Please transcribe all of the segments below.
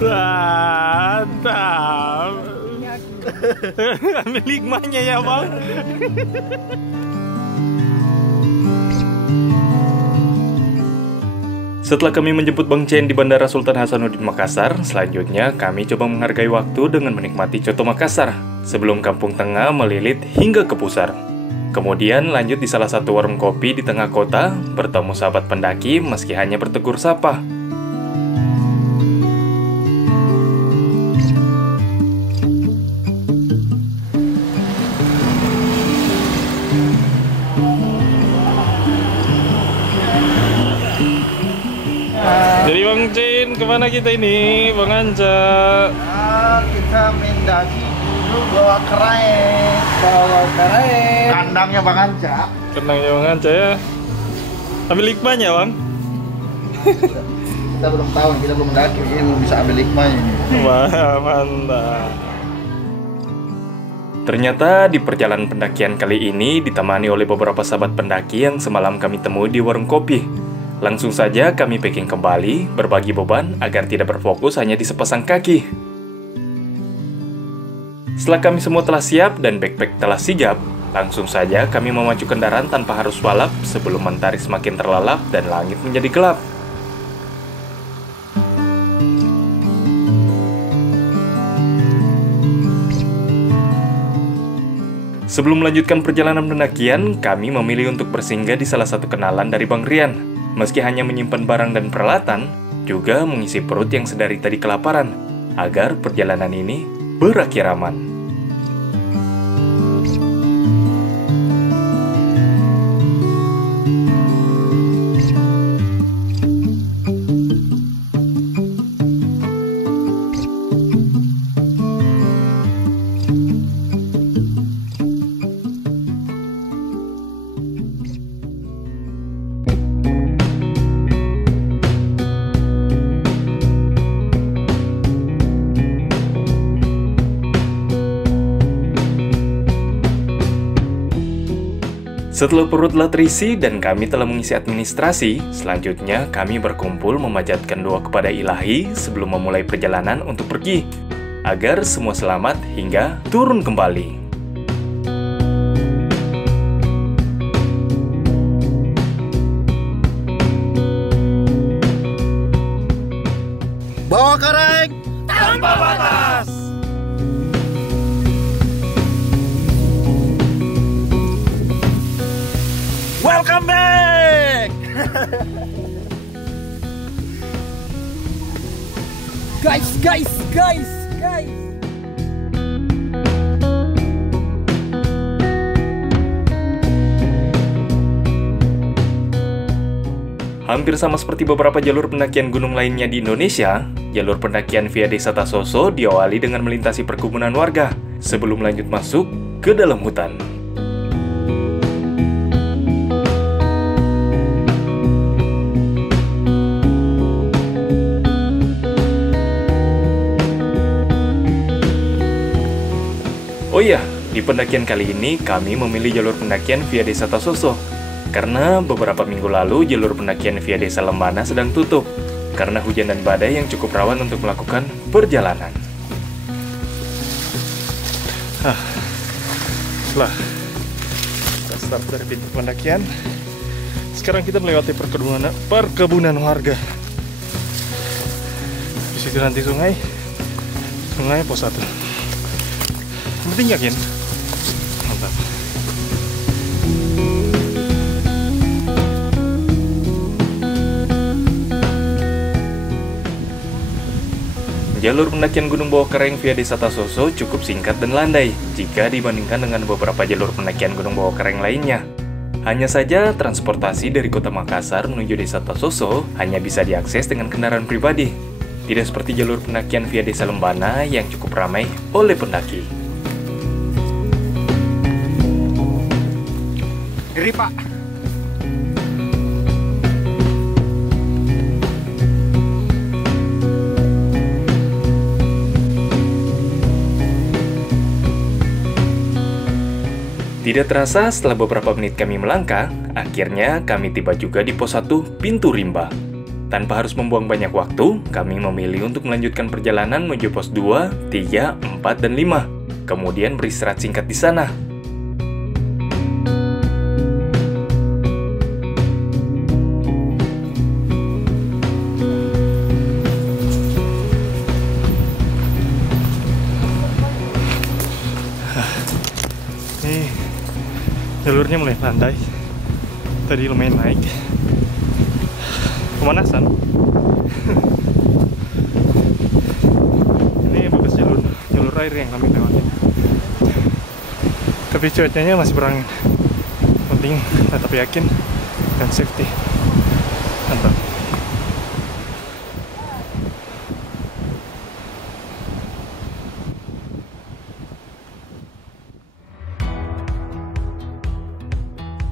Mantap. Ambil hikmahnya ya bang. Setelah kami menjemput Bang Chen di Bandara Sultan Hasanuddin Makassar, selanjutnya kami coba menghargai waktu dengan menikmati coto Makassar sebelum Kampung Tengah melilit hingga ke pusar. Kemudian lanjut di salah satu warung kopi di tengah kota, bertemu sahabat pendaki meski hanya bertegur sapa. Jadi Bang Chen, kemana kita ini, Bang Anca? Kita mendaki dulu bawa keraeng. Kandangnya Bang Anca. Kandangnya Bang Anca ya. Ambil hikmahnya Bang. Kita belum tahu, kita belum mendaki, ini belum bisa ambil hikmahnya ini. Wah, mantap. Ternyata di perjalanan pendakian kali ini ditemani oleh beberapa sahabat pendaki yang semalam kami temui di warung kopi. Langsung saja kami packing kembali, berbagi beban agar tidak berfokus hanya di sepasang kaki. Setelah kami semua telah siap dan backpack telah sigap, langsung saja kami memacu kendaraan tanpa harus balap sebelum mentari semakin terlelap dan langit menjadi gelap. Sebelum melanjutkan perjalanan pendakian, kami memilih untuk bersinggah di salah satu kenalan dari Bang Rian. Meski hanya menyimpan barang dan peralatan, juga mengisi perut yang sedari tadi kelaparan, agar perjalanan ini berakhir aman. Setelah perut telah terisi dan kami telah mengisi administrasi, selanjutnya kami berkumpul memanjatkan doa kepada Ilahi sebelum memulai perjalanan untuk pergi, agar semua selamat hingga turun kembali. Bawa keraeng Tanpa batas! Welcome back! Guys. Hampir sama seperti beberapa jalur pendakian gunung lainnya di Indonesia, jalur pendakian via Desa Tasoso diawali dengan melintasi perkebunan warga sebelum lanjut masuk ke dalam hutan. Oh iya, di pendakian kali ini kami memilih jalur pendakian via Desa Tasoso karena beberapa minggu lalu jalur pendakian via Desa Lembana sedang tutup karena hujan dan badai yang cukup rawan untuk melakukan perjalanan. Lah, kita start dari pintu pendakian. Sekarang kita melewati perkebunan warga. Di situ nanti sungai pos 1. Yang penting yakin. Mantap. Jalur pendakian Gunung Bawah Keraeng via Desa Tasoso cukup singkat dan landai jika dibandingkan dengan beberapa jalur pendakian Gunung Bawah Keraeng lainnya. Hanya saja transportasi dari kota Makassar menuju Desa Tasoso hanya bisa diakses dengan kendaraan pribadi. Tidak seperti jalur pendakian via Desa Lembana yang cukup ramai oleh pendaki. Ngeri Pak. Tidak terasa setelah beberapa menit kami melangkah, akhirnya kami tiba juga di pos 1 Pintu Rimba. Tanpa harus membuang banyak waktu, kami memilih untuk melanjutkan perjalanan menuju pos 2, 3, 4, dan 5. Kemudian beristirahat singkat di sana. Jalurnya mulai landai. Tadi lumayan naik. Pemanasan. Ini bekas jalur air yang kami lewati. Tapi cuacanya masih berangin. Penting tetap yakin dan safety. Mantap.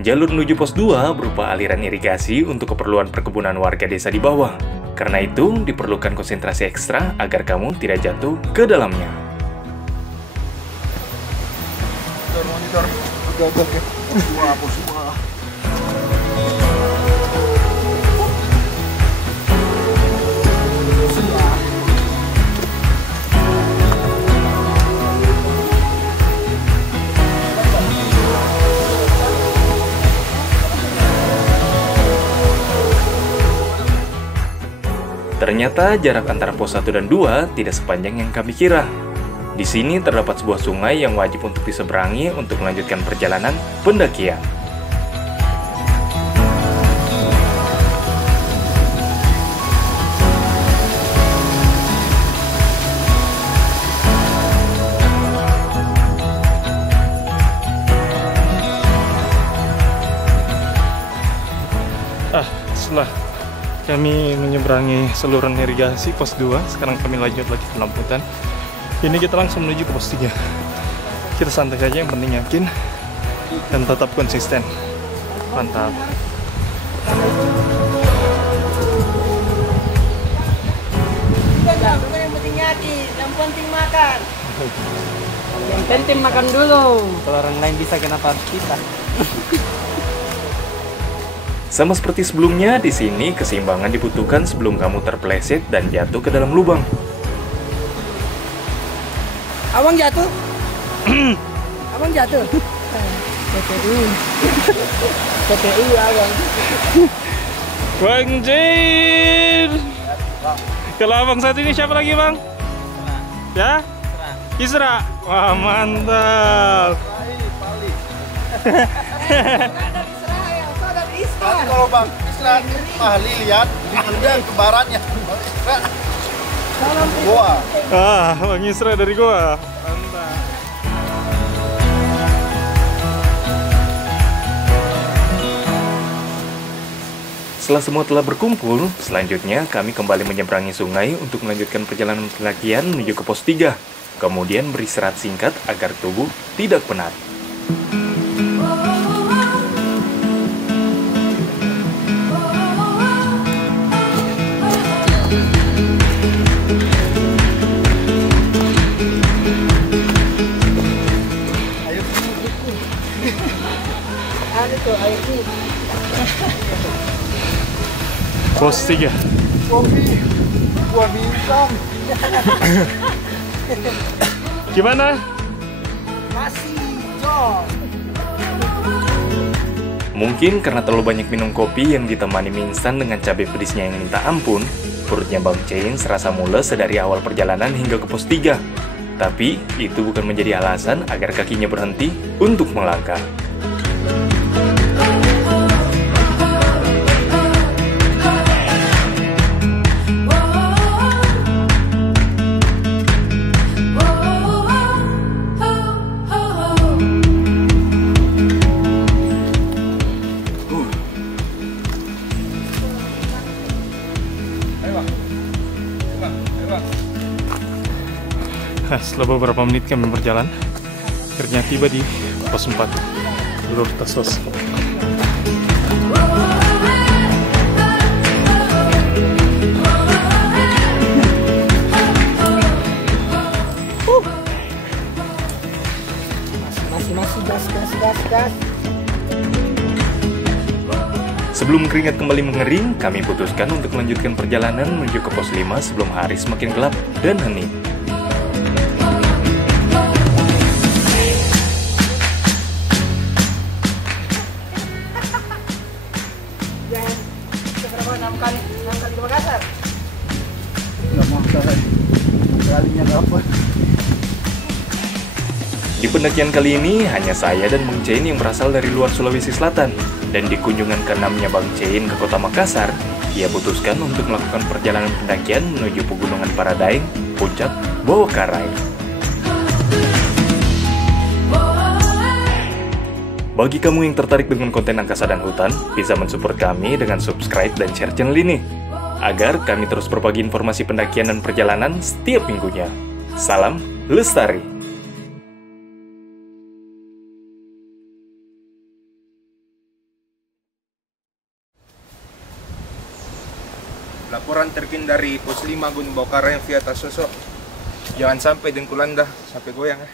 Jalur menuju pos 2 berupa aliran irigasi untuk keperluan perkebunan warga desa di bawah. Karena itu, diperlukan konsentrasi ekstra agar kamu tidak jatuh ke dalamnya. Monitor. Oke. Wah, pos 2. Ternyata jarak antara pos 1 dan 2 tidak sepanjang yang kami kira. Di sini terdapat sebuah sungai yang wajib untuk diseberangi untuk melanjutkan perjalanan pendakian. Setelah kami menyeberangi saluran irigasi pos 2, sekarang kami lanjut lagi ke Lamputan. Ini kita langsung menuju ke pos 3. Kita santai saja, yang penting yakin dan tetap konsisten. Mantap. Bukan yang penting yakin, yang penting makan. Yang penting makan dulu. Kalau orang lain bisa, kenapa harus kita? Sama seperti sebelumnya, di sini keseimbangan dibutuhkan sebelum kamu terpeleset dan jatuh ke dalam lubang. Abang jatuh? Abang jatuh? PPU abang. Bang Jin. Kalau abang saat ini siapa lagi, Bang? Ya? Isra. Wah, mantap. Nanti kalau Bang Isra ahli lihat, Anda ke baratnya. Goa. Bang Isra dari Goa. Mantap. Setelah semua telah berkumpul, selanjutnya kami kembali menyeberangi sungai untuk melanjutkan perjalanan pendakian menuju ke pos 3. Kemudian beristirahat singkat agar tubuh tidak penat. Ada tuh air ini. Pos 3. Kopi. Gua bintang. Gimana? Masih John. Mungkin karena terlalu banyak minum kopi yang ditemani mie instan dengan cabai pedisnya yang minta ampun, perutnya Bang Chain serasa mules dari awal perjalanan hingga ke pos 3. Tapi, itu bukan menjadi alasan agar kakinya berhenti untuk melangkah. Setelah beberapa menit kami berjalan, akhirnya tiba di pos 4 jalur Tasos. Masih gas. gas. Sebelum keringat kembali mengering, kami putuskan untuk melanjutkan perjalanan menuju ke pos 5 sebelum hari semakin gelap dan hening. Jangan seberapa 6 kali ke Makassar. Nggak mau kalinya dapat. Di pendakian kali ini, hanya saya dan Bang Cein yang berasal dari luar Sulawesi Selatan. Dan di kunjungan ke-6-nya Bang Cein ke kota Makassar, ia putuskan untuk melakukan perjalanan pendakian menuju pegunungan Paradaeng, Puncak, Bawakarai. Bagi kamu yang tertarik dengan konten angkasa dan hutan, bisa mensupport kami dengan subscribe dan share channel ini, agar kami terus berbagi informasi pendakian dan perjalanan setiap minggunya. Salam Lestari! Laporan terkini dari pos 5 Gunung Bawakarai via Tasoso. Jangan sampai dengkul Anda sampai goyang ya.